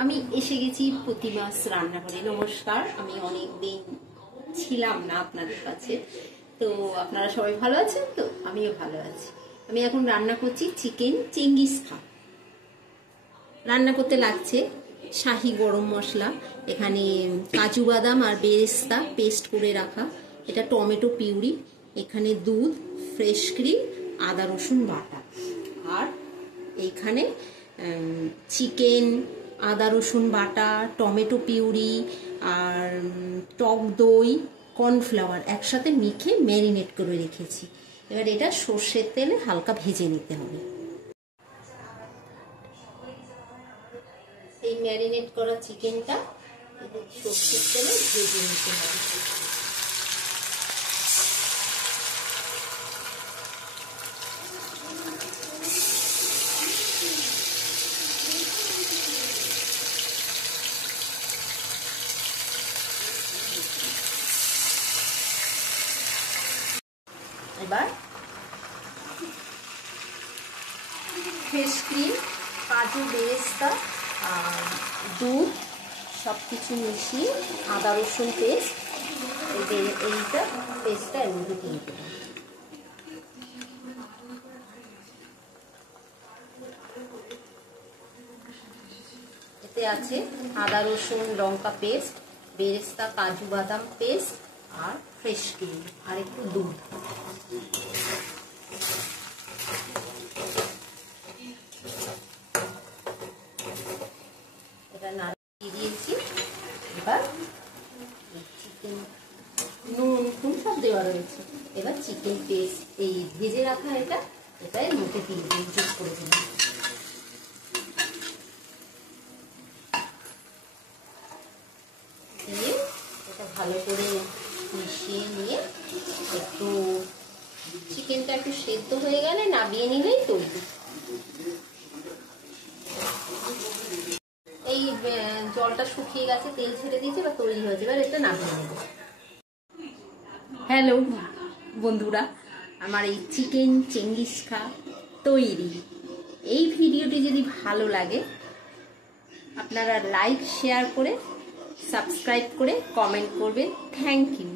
আমি এসে গেছি প্রতিমাস রান্নাঘরে। নমস্কার, আমি অনেক দিন ছিলাম না আপনাদের কাছে, তো আপনারা সবাই ভালো আছেন তো? আমিও ভালো আছি। আমি এখন রান্না করছি চিকেন চেঙ্গিস খা। রান্না করতে লাগছে শাহি গরম মশলা, এখানে কাজু বাদাম আর বেরেস্তা পেস্ট করে রাখা, এটা টমেটো পিউরি, এখানে দুধ, ফ্রেশ ক্রিম, আদা রসুন বাটা, আর এইখানে চিকেন, আদা রসুন বাটা, টমেটো পিউরি আর টক দই, কর্নফ্লাওয়ার একসাথে মেখে ম্যারিনেট করে রেখেছি। এবার এটা সর্ষের তেলে হালকা ভেজে নিতে হবে। এই ম্যারিনেট করা চিকেনটা সর্ষের তেলে ভেজে নিতে হবে। এবার ফ্রেশ ক্রিম, কাজু, বেরেস্তা আর দুধ সব কিছু মিশিয়ে আদা রসুন পেস্ট, এইটা পেস্টটা এর মধ্যে দিয়ে দেবো। এতে আছে আদা রসুন লঙ্কা পেস্ট, বেরেস্তা কাজু বাদাম পেস্ট আর ফ্রেশ ক্রিম আর একটু দুধ। এটা নাড়িয়ে দিয়েছি। এবার চিকেন, নুন সব দেওয়া রয়েছে। এবার চিকেন পেস্ট এই ভেজে রাখা এটাই মুখে দিয়ে যোগ করে দিলাম। দিয়ে এটা ভালো করে মিশিয়ে নিয়ে একটু চিকেনটা একটু সেদ্ধ হয়ে গেলে নামিয়ে নিলেই তৈরি। এই জলটা শুকিয়ে গেছে, তেল ছেড়ে দিয়েছে, বা তৈরি হয়েছে। এবার এটা নামিয়ে নেব। হ্যালো বন্ধুরা, আমার এই চিকেন চেঙ্গিস খা তৈরি। এই ভিডিওটি যদি ভালো লাগে আপনারা লাইক শেয়ার করে সাবস্ক্রাইব করে কমেন্ট করবেন। Thank you.